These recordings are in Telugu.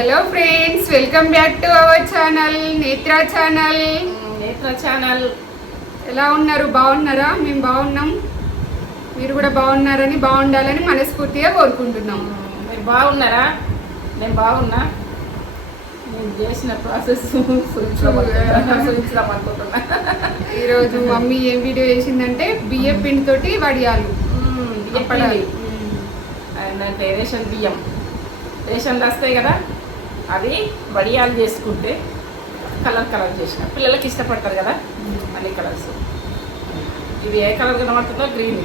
Hello friends, welcome back to our channel నేత్ర ఛానల్. ఎలా ఉన్నారు? బాగున్నారా? మేము బాగున్నాం. మీరు కూడా బాగున్నారని, బాగుండాలని మనస్ఫూర్తిగా కోరుకుంటున్నాం. మీరు బాగున్నారా? నేను బాగున్నా. నేను చేసిన ప్రాసెస్ ఈరోజు మమ్మీ ఏం వీడియో చేసిందంటే బియ్యం పిండి తోటి వడియాలు అంటే రేషన్లు వస్తాయి కదా, అది వడియాలు చేసుకుంటే కలర్ చేసిన పిల్లలకి ఇష్టపడతారు కదా అన్ని కలర్స్. ఇది ఏ కలర్ కనబడుతుందో గ్రీన్,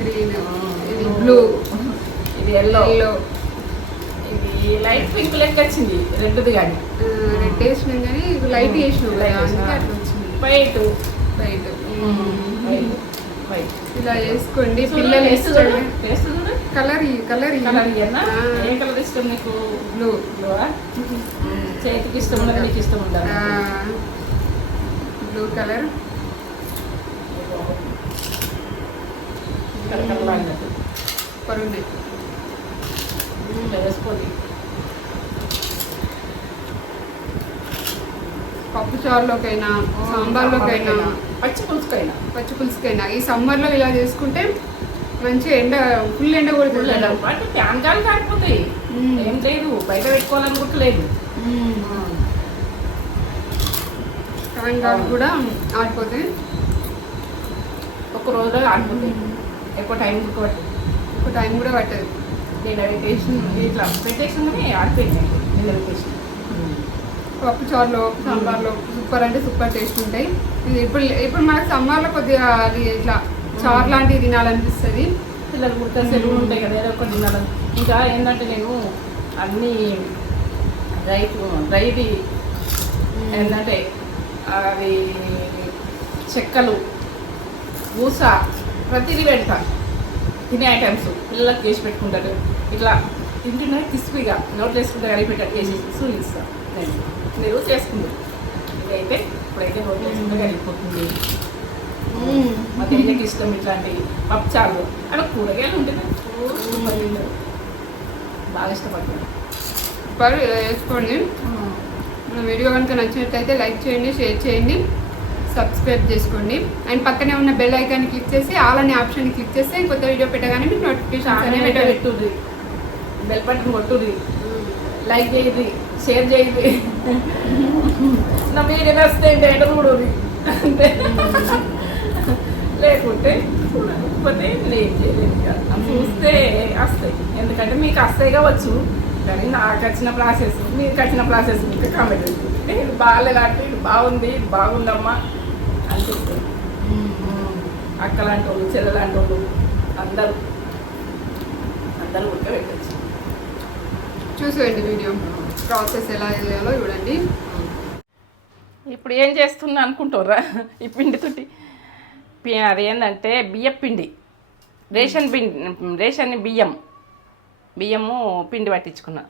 ఇది బ్లూ, ఇది ఎల్లో, ఇది లైట్ పింక్ లెక్క వచ్చింది. రెడ్ది కానీ రెడ్ వేసినాం కానీ లైట్ వేసినాం, వైట్ ఇలా వేసుకోండి. పిల్లలు వేసుకోండి. కలర్ ఏ కలర్ ఇష్టం నీకు? బ్లూ. చేతికి ఇష్టం ఉండదు, నీకు ఇష్టం ఉండదు. బ్లూ కలర్ పరుంది వేసుకోండి. పప్పు చారులోకైనా, సాంబార్లోకైనా, పచ్చి పులుసుకైనా ఈ సమ్మర్లో ఇలా చేసుకుంటే మంచి ఫుల్ ఎండ కొడుతుంది. ఫ్యాన్ గాలి కారిపోతాయి. ఏం లేదు, బయట పెట్టుకోవాలనుకుంటలేదు. ఫ్యాన్ గాలి కూడా ఆడిపోతాయి, ఒక రోజులో ఆడిపోతాయి. ఎక్కువ టైం కూడా పట్టదు. నేను ఇట్లా పెట్టేసిందని ఆడిపోయింది. పప్పు చారులో, సాంబార్లో సూపర్ అంటే సూపర్ టేస్ట్ ఉంటాయి. ఇప్పుడు మనకు సమ్మర్లో కొద్దిగా అది ఇట్లా చారు లాంటివి తినాలనిపిస్తుంది. పిల్లలు కుడితే సెలవులు ఉంటాయి కదా, ఏదో ఒకటి తినాలని. ఇంకా ఏంటంటే నేను అన్నీ డ్రైది ఏంటంటే అది చెక్కలు, ఊస ప్రతిదీ పెడతా. తినే ఐటమ్స్ పిల్లలకు చేసి పెట్టుకుంటారు. ఇట్లా తింటున్నా క్రిస్పీగా నోట్లు వేసుకుంటే కలిపి పెట్టారు చేసి చూపిస్తాను. మీరు చేసుకుంటారు. ఇదైతే ఇప్పుడైతే నోట్లు వేసుకుంటే కలిగిపోతుంది. మా తేజకి ఇష్టం ఇట్లాంటి పప్పుచారు. అక్కడ కూరగాయలు ఉంటుంది, బాగా ఇష్టపడుతుంది. వేసుకోండి. మన వీడియో కనుక నచ్చినట్లయితే లైక్ చేయండి, షేర్ చేయండి, సబ్స్క్రైబ్ చేసుకోండి. అండ్ పక్కనే ఉన్న బెల్ ఐకాన్ని క్లిక్ చేసి ఆల్ అనే ఆప్షన్ క్లిక్ చేస్తే కొత్త వీడియో పెట్టగానే మీకు నోటిఫికేషన్ పెట్టుర్రి. బెల్ బటన్ కొట్టుర్రి, లైక్ చేయండి, షేర్ చేయండి. నా మీరు వస్తే ఎండ చూడుర్రి అంటే, లేకుంటే చూడకపోతే నేను చేయలేదు. చూస్తే వస్తాయి, ఎందుకంటే మీకు వస్తాయి కావచ్చు, కానీ నాకు వచ్చిన ప్రాసెస్ మీకు వచ్చిన ప్రాసెస్ ఇంకా కామెంట్ అవుతుంది. ఇది బాగాలేదంటే ఇది బాగుంది, ఇది బాగుందమ్మా అనిపిస్తుంది. అక్కలాంటి వాళ్ళు, చెల్లెలాంటి వాళ్ళు అందరూ ఉడకబెట్టచ్చు. చూసేయండి వీడియో ప్రాసెస్ ఎలా చేయాలో చూడండి. ఇప్పుడు ఏం చేస్తున్నా అనుకుంటారా? ఈ పిండితోటి అదేంటంటే బియ్యం పిండి, రేషన్ బియ్యము పిండి పట్టించుకున్నా.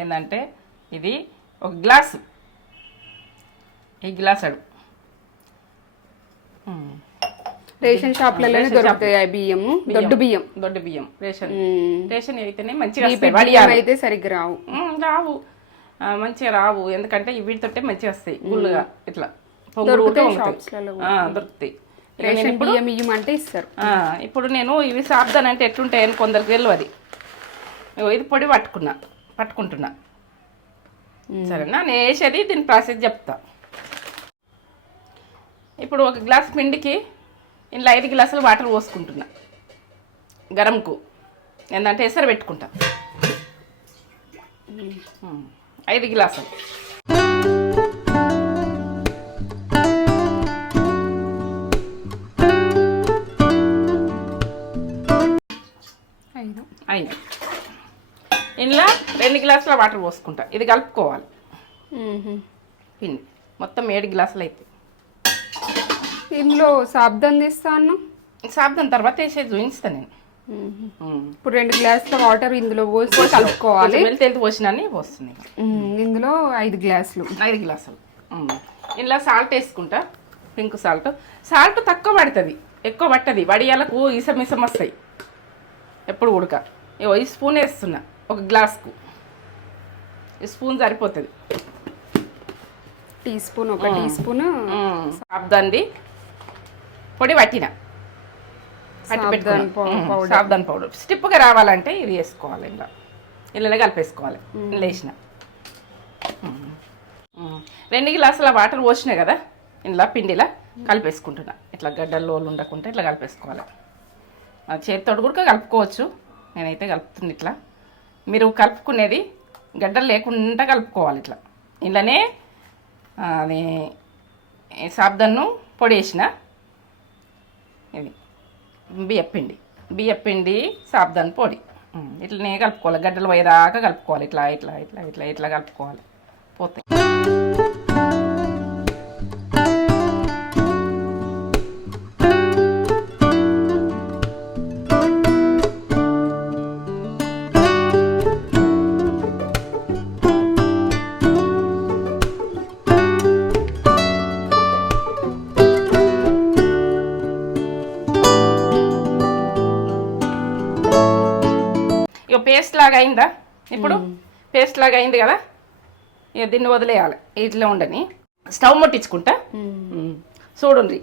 ఏంటంటే ఇది ఒక గ్లాసు, ఈ గ్లాస్ అడు రేషన్ షాప్లలో దొరుకుతాయి బియ్యము, దొడ్డు బియ్యం రేషన్ అయితేనే మంచిగా అయితే సరిగ్గా రావు, మంచిగా రావు. ఎందుకంటే వీటితోటే మంచిగా వస్తాయి, గుళ్ళుగా ఇట్లా దొరుకుతాయి. బియ్యం అంటే ఇస్తారు. ఇప్పుడు నేను ఇవి సాబ్దాన్ అంటే ఎట్లుంటాయని కొందరికి తెలియదు. ఇది పొడి పట్టుకుంటున్నా. సరేనా? నేను వేసేది దీని ప్రాసెస్ చెప్తా. ఇప్పుడు ఒక గ్లాస్ పిండికి ఇంట్లో 5 గ్లాసులు వాటర్ పోసుకుంటున్నా. గరంకు ఏంటంటే ఎసరు పెట్టుకుంటా. 5 గ్లాసులు. ఇంట్లో 2 గ్లాసుల వాటర్ పోసుకుంటా. ఇది కలుపుకోవాలి. పిండి మొత్తం 7 గ్లాసులు అయితే ఇందులో సాబ్దాన్ తీస్తాను. సాబ్దాన్ తర్వాత వేసేది చూపిస్తాను నేను. ఇప్పుడు 2 గ్లాసుల వాటర్ ఇందులో పోసి కలుపుకోవాలి. తెలిసి పోసినాన్ని పోస్తుంది. ఇందులో 5 గ్లాసులు. ఇందులో సాల్ట్ వేసుకుంటా. పింక్ సాల్ట్ తక్కువ పడుతుంది, ఎక్కువ పట్టది. వడియాలకు ఇసం వస్తాయి ఎప్పుడు ఉడక. ఈ స్పూన్ వేస్తున్నా ఒక గ్లాస్కు. ఈ స్పూన్ సరిపోతుంది. టీ స్పూన్, ఒక టీ స్పూన్ సాబ్దాన్ది పొడి పట్టిన సాబ్దాన్ పౌడర్. స్టిప్గా రావాలంటే ఇది వేసుకోవాలి. ఇలా కలిపేసుకోవాలి. లేచిన 2 గ్లాసుల వాటర్ పోసినా కదా, ఇలా పిండిలా కలిపేసుకుంటున్నా. ఇట్లా గడ్డల్లో ఉండకుండా ఇట్లా కలిపేసుకోవాలి. చేతితోటి కూడా కలుపుకోవచ్చు, నేనైతే కలుపుతున్నా ఇట్లా. మీరు కలుపుకునేది గడ్డలు లేకుండా కలుపుకోవాలి. ఇట్లా ఇలానే అది సాబ్దాన్ను పొడి వేసిన, ఇది బియ్యపిండి సాబ్దాన్ పొడి ఇట్లనే కలుపుకోవాలి. గడ్డలు పోయేదాకా కలుపుకోవాలి. ఇట్లా ఇట్లా ఇట్లా ఇట్లా ఇట్లా కలుపుకోవాలి. పోతే పేస్ట్ లాగా అయిందా? ఇప్పుడు పేస్ట్ లాగా అయింది కదా, ఇక దీన్ని వదిలేయాలి. ఇట్లా ఉండని స్టవ్ ముట్టించుకుంటా. చూడండి,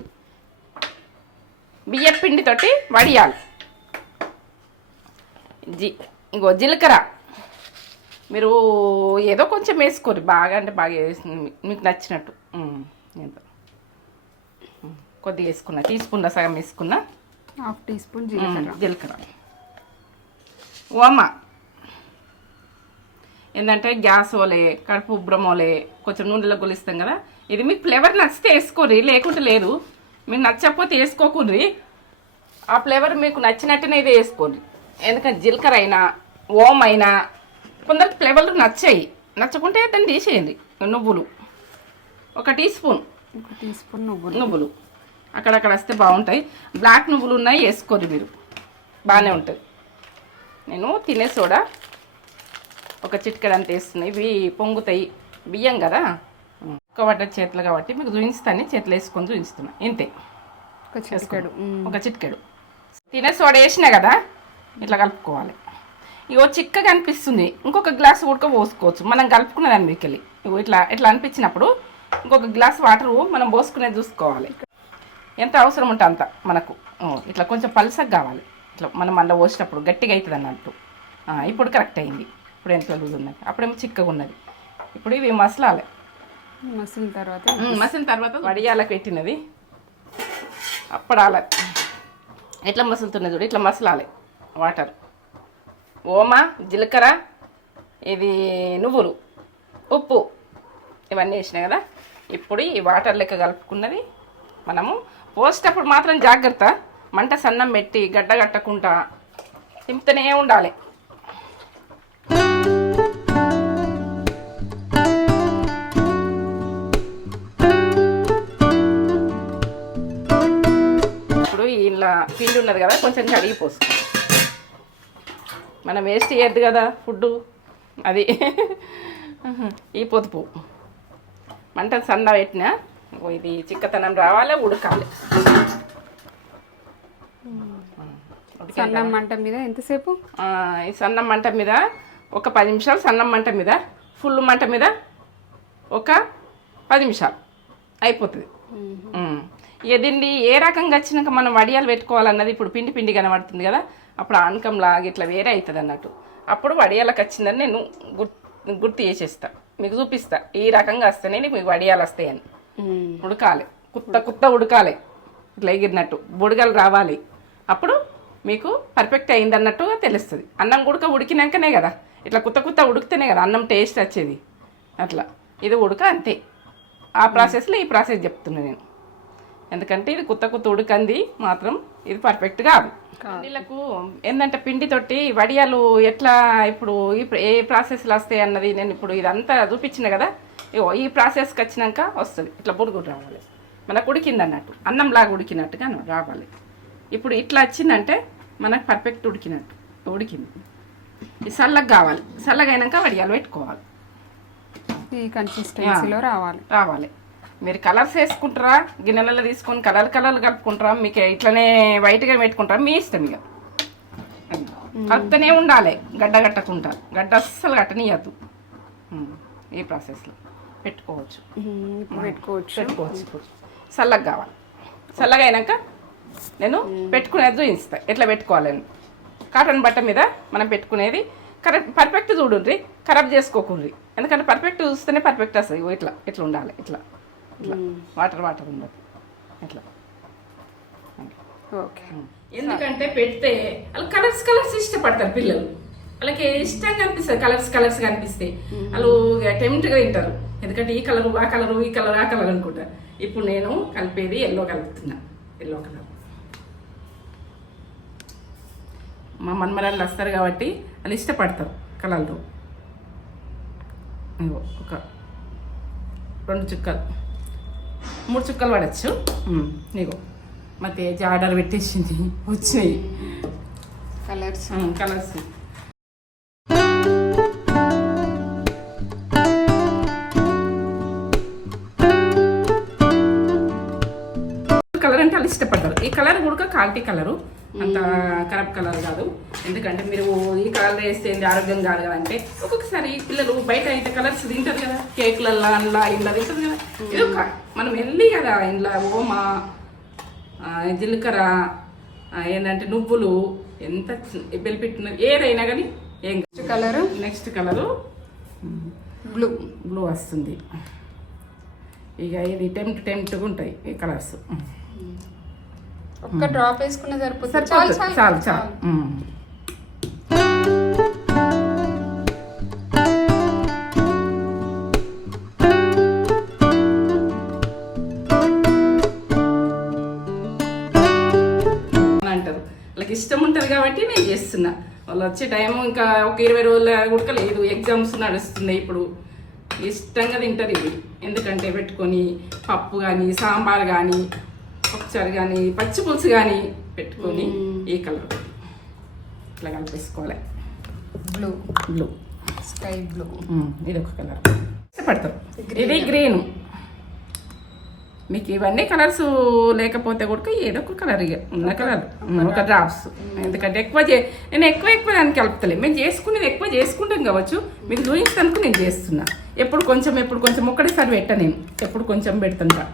బియ్యం పిండితోటి వడియాలి. ఇంకో జీలకర్ర మీరు ఏదో కొంచెం వేసుకోరు, బాగా అంటే బాగా మీకు నచ్చినట్టు. కొద్దిగా వేసుకున్నా, టీ స్పూన్లో సగం వేసుకున్నా. ½ టీ స్పూన్ జీలకర్ర. ఓమ ఏంటంటే గ్యాస్ ఓలే, కడుపు ఉబ్రమోలే, కొంచెం నూనెలో గొలిస్తాం కదా. ఇది మీకు ఫ్లేవర్ నచ్చితే వేసుకోర్రి, లేకుంటే లేదు. మీకు నచ్చకపోతే వేసుకోకుండ్రి. ఆ ఫ్లేవర్ మీకు నచ్చినట్టునే ఇది వేసుకోండి. ఎందుకంటే జీలకర్ర అయినా ఓం అయినా కొందరికి ఫ్లేవర్లు నచ్చాయి, నచ్చకుంటే దాన్ని తీసేయండి. నువ్వులు ఒక టీ స్పూన్ నువ్వులు అక్కడక్కడ వస్తే బాగుంటాయి. బ్లాక్ నువ్వులు ఉన్నాయి, వేసుకోండి మీరు, బాగానే ఉంటుంది. నేను తినే సోడా ఒక చిటికెడంత వేస్తున్నాయి. ఇవి పొంగుతాయి, బియ్యం కదా. ఒక్క చేతులు కాబట్టి మీకు చూపిస్తాను, చేతులు వేసుకొని చూపిస్తున్నా. ఇంతే, ఒక చిటికెడు తినే సోడా వేసినా కదా, ఇట్లా కలుపుకోవాలి. ఇగో చిక్కగా అనిపిస్తుంది, ఇంకొక గ్లాస్ ఉడక పోసుకోవచ్చు. మనం కలుపుకునే దాన్ని మీకెళ్ళి ఇగో ఇట్లా ఇట్లా అనిపించినప్పుడు ఇంకొక గ్లాస్ వాటర్ మనం పోసుకునేది చూసుకోవాలి. ఎంత అవసరం ఉంటే అంత మనకు. ఇట్లా కొంచెం పలసగా కావాలి. ఇట్లా మనం అందులో పోసినప్పుడు గట్టిగా అవుతుంది అన్నట్టు. ఇప్పుడు కరెక్ట్ అయింది. ఇప్పుడు ఎంత లూజ్ ఉన్నది, అప్పుడేమో చిక్కగా ఉన్నది. ఇప్పుడు ఇవి మసలాలి. మసిన తర్వాత వడియాలకు పెట్టినది అప్పడాల ఎట్లా మసులుతున్నది చూడు, ఇట్లా మసలాలి. వాటర్, ఓమ, జీలకర్ర, ఇది నువ్వులు, ఉప్పు ఇవన్నీ వేసినాయి కదా. ఇప్పుడు ఈ వాటర్ లెక్క కలుపుకున్నది మనము పోసేటప్పుడు మాత్రం జాగ్రత్త, మంట సన్నం పెట్టి గడ్డ కట్టకుండా తింపుతూనే ఉండాలి. ఇప్పుడు ఇలా పిండి ఉన్నది కదా, కొంచెం కడిగి పోసుకో. మనం వేస్ట్ చేయద్దు కదా ఫుడ్డు, అది ఈ పొదుపు. మంట సన్న పెట్టినా ఇది చిక్కతనం రావాలి, ఉడకాలి. సన్నం మంట మీద ఎంతసేపు? ఈ సన్నం మంట మీద ఒక 10 నిమిషాలు, సన్నం మంట మీద. ఫుల్ మంట మీద ఒక 10 నిమిషాలు అయిపోతుంది. ఇక దీన్ని ఏ రకంగా వచ్చినాక మనం వడియాలు పెట్టుకోవాలన్నది ఇప్పుడు పిండి పిండి కనబడుతుంది కదా, అప్పుడు ఆనకం లాగా ఇట్లా వేరే అవుతుంది అన్నట్టు. అప్పుడు వడియాలకు వచ్చిందని నేను గుర్తు చేసేస్తా, మీకు చూపిస్తా. ఈ రకంగా వస్తేనే మీకు వడియాలు వస్తాయని. ఉడకాలి, కుత్త ఉడకాలి, ఇట్లా ఎగిరినట్టు బుడగలు రావాలి. అప్పుడు మీకు పర్ఫెక్ట్ అయింది అన్నట్టుగా తెలుస్తుంది. అన్నం ఉడికినాకనే కదా, ఇట్లా కుత్త ఉడికితేనే కదా అన్నం టేస్ట్ వచ్చేది. అట్లా ఇది ఉడక అంతే. ఆ ప్రాసెస్లో ఈ ప్రాసెస్ చెప్తున్నాను నేను, ఎందుకంటే ఇది కుత్త ఉడకంది మాత్రం ఇది పర్ఫెక్ట్ కాదు. వీళ్ళకు ఏంటంటే పిండితోటి వడియాలు ఎట్లా ఇప్పుడు ఏ ప్రాసెస్లో వస్తాయి అన్నది నేను ఇప్పుడు ఇదంతా చూపించిన కదా. ఈ ప్రాసెస్కి వచ్చినాక వస్తుంది, ఇట్లా బుడుగుడు రావాలి, మనకు ఉడికింది అన్నట్టు, అన్నంలాగా ఉడికినట్టుగా రావాలి. ఇప్పుడు ఇట్లా వచ్చిందంటే మనకు పర్ఫెక్ట్ ఉడికింది. ఇది చల్లగా కావాలి, చల్లగా అయినాక వడియాలు పెట్టుకోవాలి. ఈ కన్సిస్టెన్సీలో రావాలి. మీరు కలర్స్ వేసుకుంటారా, గిన్నెలలో తీసుకొని కలర్లు కలుపుకుంటారా, మీకు ఇట్లనే వైట్గా పెట్టుకుంటారా, మీ ఇష్టం. ఇక కలుపుతూనే ఉండాలి, గడ్డ కట్టకుండా. గడ్డ అస్సలు కట్టనియద్దు. ఈ ప్రాసెస్లో పెట్టుకోవచ్చు. పెట్టుకోవచ్చు ఇప్పుడు చల్లగా కావాలి. చల్లగా అయినాక నేను పెట్టుకునేది చూపిస్తాను ఎట్లా పెట్టుకోవాలని. కాటన్ బట్ట మీద మనం పెట్టుకునేది కరెక్ట్ పర్ఫెక్ట్ చూడుండ్రి, ఖరాబ్ చేసుకోకుండ్రి. ఎందుకంటే పర్ఫెక్ట్ చూస్తేనే పర్ఫెక్ట్ వస్తుంది. ఇట్లా ఇట్లా ఉండాలి, ఇట్లా ఇట్లా వాటర్ ఉండదు ఇట్లా. ఓకే. ఎందుకంటే పెడితే వాళ్ళు కలర్స్ ఇష్టపడతారు పిల్లలు. వాళ్ళకి ఇష్టంగా అనిపిస్తుంది కలర్స్ కనిపిస్తే వాళ్ళు టెంప్ట్గా తింటారు. ఎందుకంటే ఈ కలరు ఆ కలర్ అనుకుంటారు. ఇప్పుడు నేను కలిపేది ఎల్లో కలుపుతున్నా. ఎల్లో కలర్ మా మన్మరాళ్ళు వస్తారు కాబట్టి వాళ్ళు ఇష్టపడతారు కలర్లు. ఒక 2 చుక్కలు 3 చుక్కలు పడచ్చు. నీకు ಮತ್ತೆ ఆర్డర్ పెట్టేసింది వచ్చినాయి కలర్స్. కలర్ అంటే వాళ్ళు ఇష్టపడతారు. ఈ కలర్ కూడా క్వాలిటీ కలరు, అంత ఖరాబ్ కలర్ కాదు. ఎందుకంటే మీరు ఈ కలర్ వేస్తే ఆరోగ్యం కాదు కదా. అంటే ఒక్కొక్కసారి పిల్లలు బయట అయితే కలర్స్ తింటారు కదా, కేక్లల్లో అందులో ఇంట్లో తింటారు కదా. ఇది మనం వెళ్ళి కదా ఇంట్లో ఓమా, జీలకర్ర, ఏంటంటే నువ్వులు, ఎంత బెల్లిపెట్టిన ఏదైనా కానీ ఏం కలరు. నెక్స్ట్ కలరు బ్లూ వస్తుంది. ఇక ఇది టెంప్ట్గా ఉంటాయి ఈ కలర్స్. ఒక్క డ్రాప్ వేసుకున్న సరిపోతుంది. చాలు. అంటారు వాళ్ళకి ఇష్టం ఉంటుంది కాబట్టి నేను చేస్తున్నా. వాళ్ళు వచ్చే టైం ఇంకా ఒక 20 రోజుల కూడా లేదు, ఎగ్జామ్స్ నడుస్తున్నాయి. ఇప్పుడు ఇష్టంగా తింటారు ఇవి. ఎందుకంటే పెట్టుకొని పప్పు కానీ, సాంబార్ కానీ, పప్పుచారు కానీ, పచ్చి పులుసు కానీ పెట్టుకొని ఈ కలర్ ఇట్లా కలిపేసుకోవాలి. బ్లూ స్కై బ్లూ ఇది ఒక కలర్ ఇష్టపడతారు. ఇది గ్రీన్. మీకు ఇవన్నీ కలర్స్ లేకపోతే కూడా ఏదో ఒక కలర్ ఉన్న కలర్ ఒక డ్రాప్స్. ఎందుకంటే నేను ఎక్కువ దానికి కలుపుతలే. మేము చేసుకునేది ఎక్కువ చేసుకుంటాం కావచ్చు, మీకు చూపించడానికి నేను చేస్తున్నా. ఎప్పుడు కొంచెం ఒక్కడేసారి పెట్టా. నేను ఎప్పుడు కొంచెం పెడుతుంటా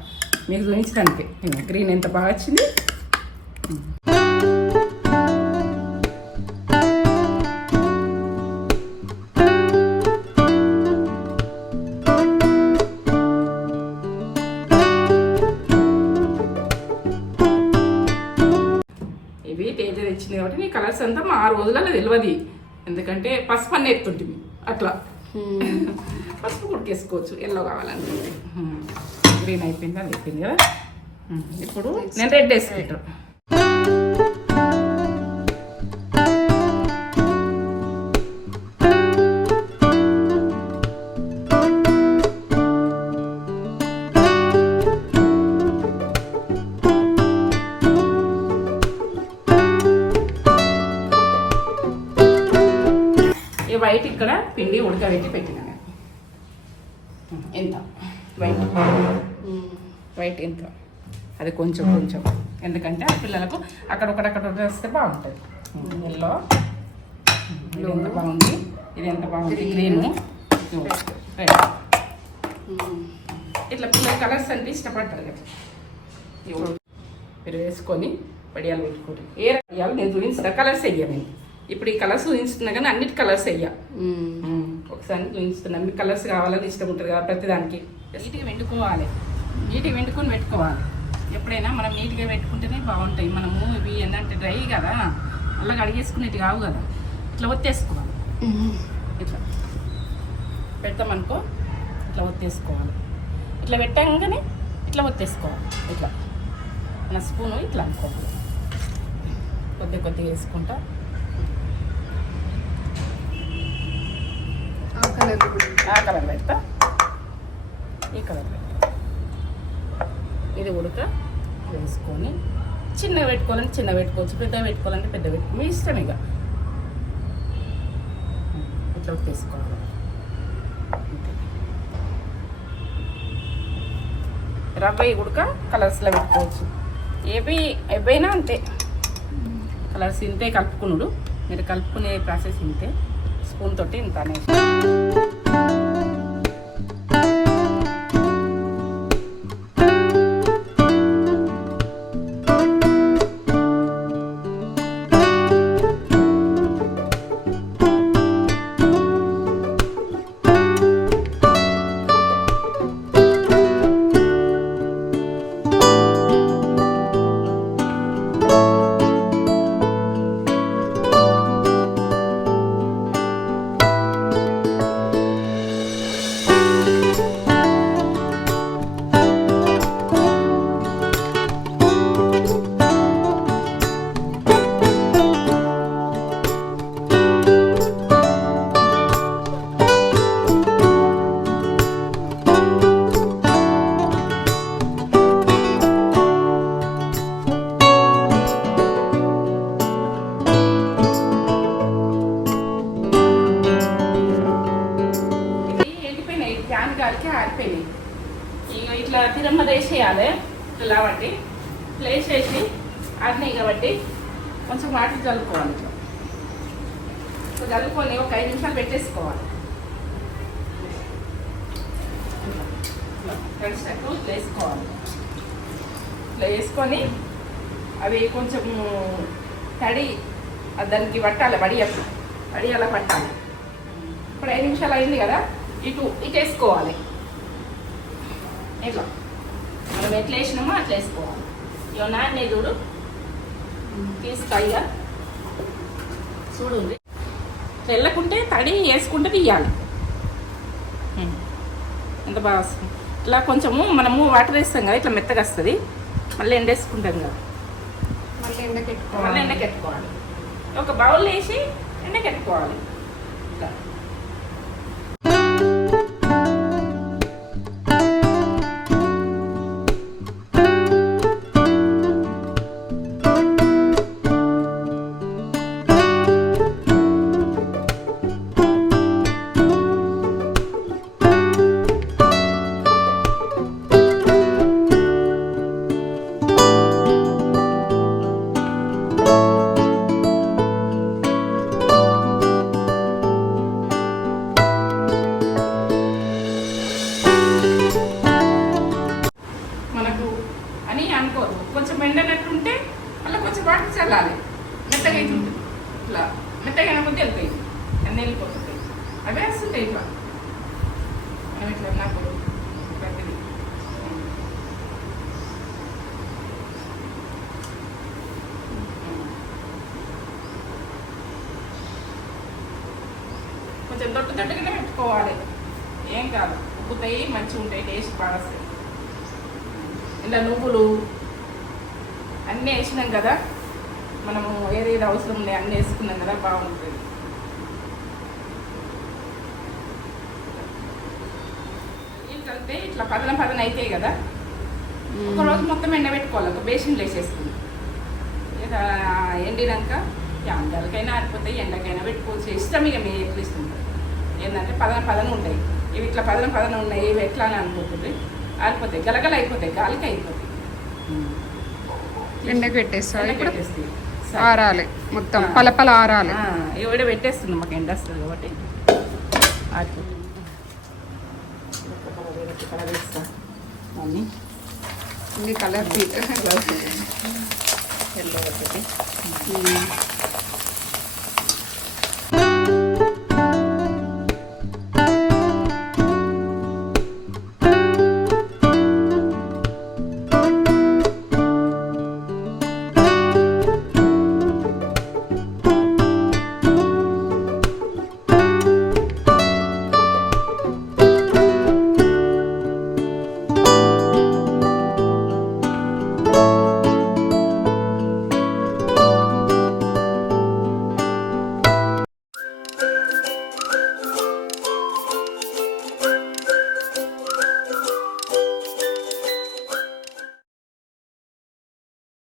మీకు చూపించడానికి. గ్రీన్ ఎంత బాగా వచ్చింది. ఇవి తేజ తెచ్చింది కాబట్టి నీ కలర్స్ అంతా మా 6 రోజులలో తెలియదు. ఎందుకంటే పసుపు అన్నీ ఎత్తుంటుంది అట్లా. పసుపు కుడికేసుకోవచ్చు ఎల్లో కావాలనుకుంటే. గ్రీన్ అయిపోయింది, అది అయిపోయింది కదా. ఇప్పుడు నేను రెడ్ వేసుకుంటాను. ఈ వైట్ ఇక్కడ పిండి ఉడకబెట్టి పెట్టినా. ఎంత వైట్ ఎంత, అది కొంచెం ఎందుకంటే ఆ పిల్లలకు అక్కడ వస్తే బాగుంటుంది. ఎల్లో ఇది ఎంత బాగుంది, ఇది ఎంత బాగుంది. Green, red. ఇట్లా పిల్లలు కలర్స్ అంటే ఇష్టపడతారు కదా. మీరు వేసుకొని వడియాలు పెట్టుకోండి. ఏ వడియాలు నేను చూపిస్తున్నా. కలర్స్ వెయ్యా నేను ఇప్పుడు. ఈ కలర్స్ చూపిస్తున్నా కానీ అన్నిటి కలర్స్ వెయ్యా. ఒకసారి చూపిస్తున్నా. మీకు కలర్స్ కావాలని ఇష్టం ఉంటుంది కదా ప్రతిదానికి. నీట్గా వెండుకోవాలి. నీట్గా వెండుకొని పెట్టుకోవాలి. ఎప్పుడైనా మనం నీట్గా పెట్టుకుంటేనే బాగుంటాయి. మనము ఇవి ఏంటంటే డ్రై కదా, అలా కడిగేసుకునేది కావు కదా. ఇట్లా ఒత్తేసుకోవాలి. ఇట్లా పెడతామనుకో, ఇట్లా ఒత్తేసుకోవాలి. ఇట్లా పెట్టంగానే ఇట్లా ఒత్తేసుకోవాలి. ఇట్లా మన స్పూను ఇట్లా అనుకోవాలి. కొద్దిగా వేసుకుంటా. ఆ కలర్ పెడతా, ఈ కలర్ పెడతా. ఇది ఉడక వేసుకొని చిన్నగా పెట్టుకోవాలంటే చిన్నగా పెట్టుకోవచ్చు, పెద్దగా పెట్టుకోవాలంటే పెద్దగా పెట్టుకో, మీ ఇష్టం. ఇక ఇట్లా తీసుకోవాలి. రవ్వ ఉడక కలర్స్లో పెట్టుకోవచ్చు. ఏవైనా అంతే కలర్స్ ఇంతే కలుపుకున్నాడు. మీరు కలుపుకునే ప్రాసెస్ ఇంతే. స్పూన్ తోటి ఇంత అనేసి వేసేయాలి ఇలా బట్టి ఇట్లా వేసేసి ఆడినాయి కాబట్టి కొంచెం వాటర్ చల్లుకోవాలి ఇట్లా ఇట్లా చల్లుకొని ఒక 5 నిమిషాలు పెట్టేసుకోవాలి కలిసినట్టు ఇట్లా వేసుకోవాలి ఇట్లా వేసుకొని అవి కొంచెం తడి దానికి పట్టాలి వడి అలా పట్టాలి ఇప్పుడు 5 నిమిషాలు అయింది కదా ఇటు వేసుకోవాలి ఇట్లా మనం ఎట్లా వేసినామో అట్లా వేసుకోవాలి ఇక నాన్నే చూడు తీసుకాయ చూడు ఉంది తెల్లకుంటే తడి వేసుకుంటే తీయాలి ఎంత బాగా వస్తుంది ఇట్లా కొంచెము మనము వాటర్ వేస్తాం కదా ఇట్లా మెత్తగా వస్తుంది మళ్ళీ ఎండేసుకుంటాం కదా మళ్ళీ మళ్ళీ ఎండకెట్టుకోవాలి ఒక బౌల్ వేసి ఎండకెట్టుకోవాలి ఇట్లా అని అనుకోదు కొంచెం ఎండనట్టుంటే మళ్ళీ కొంచెం వాటర్ చల్లాలి మెత్తగా అవుతుంది ఇట్లా మెత్తగా కొద్ది వెళ్తాయి అన్నీ వెళ్ళిపోతుంది అవే వస్తుంటాయి ఇట్లా మనం ఇట్లా నాకు ప్రతిదీ కొంచెం దొడ్డుగానే పెట్టుకోవాలి ఏం కాదు ఉబ్బుతాయి మంచిగా ఉంటాయి టేస్ట్ బాగా వస్తాయి ఇలా నువ్వులు అన్నీ వేసినాం కదా మనము ఏదేది అవసరం ఉండే అన్నీ వేసుకున్నాం కదా బాగుంటుంది నీళ్ళు కలిపితే ఇట్లా పదన అవుతాయి కదా ఒక రోజు మొత్తం ఎండబెట్టుకోవాలి ఒక బేసిన్లో వేసేసుకుని ఎండినాక ఎండలకైనా ఆరిపోతాయి ఎండకైనా పెట్టుకోవచ్చు ఇష్టం ఇక మీ ఎట్లా ఇష్టం ఏంటంటే పదన ఉంటాయి ఇవి ఇట్లా పదన ఉన్నాయి ఇవి ఎట్లా అని అనుకుంటుంది ఆరిపోతాయి గలగల అయిపోతాయి గాలికి అయిపోతాయి ఎండకు పెట్టేస్తాయి ఆరాలి మొత్తం పలపల ఆరాలి ఇవిడ పెట్టేస్తుంది మాకు ఎండ వస్తుంది కాబట్టి ఆరిపోతుంది మమ్మీ ఇది కలర్ ఎల్లో ఒకటి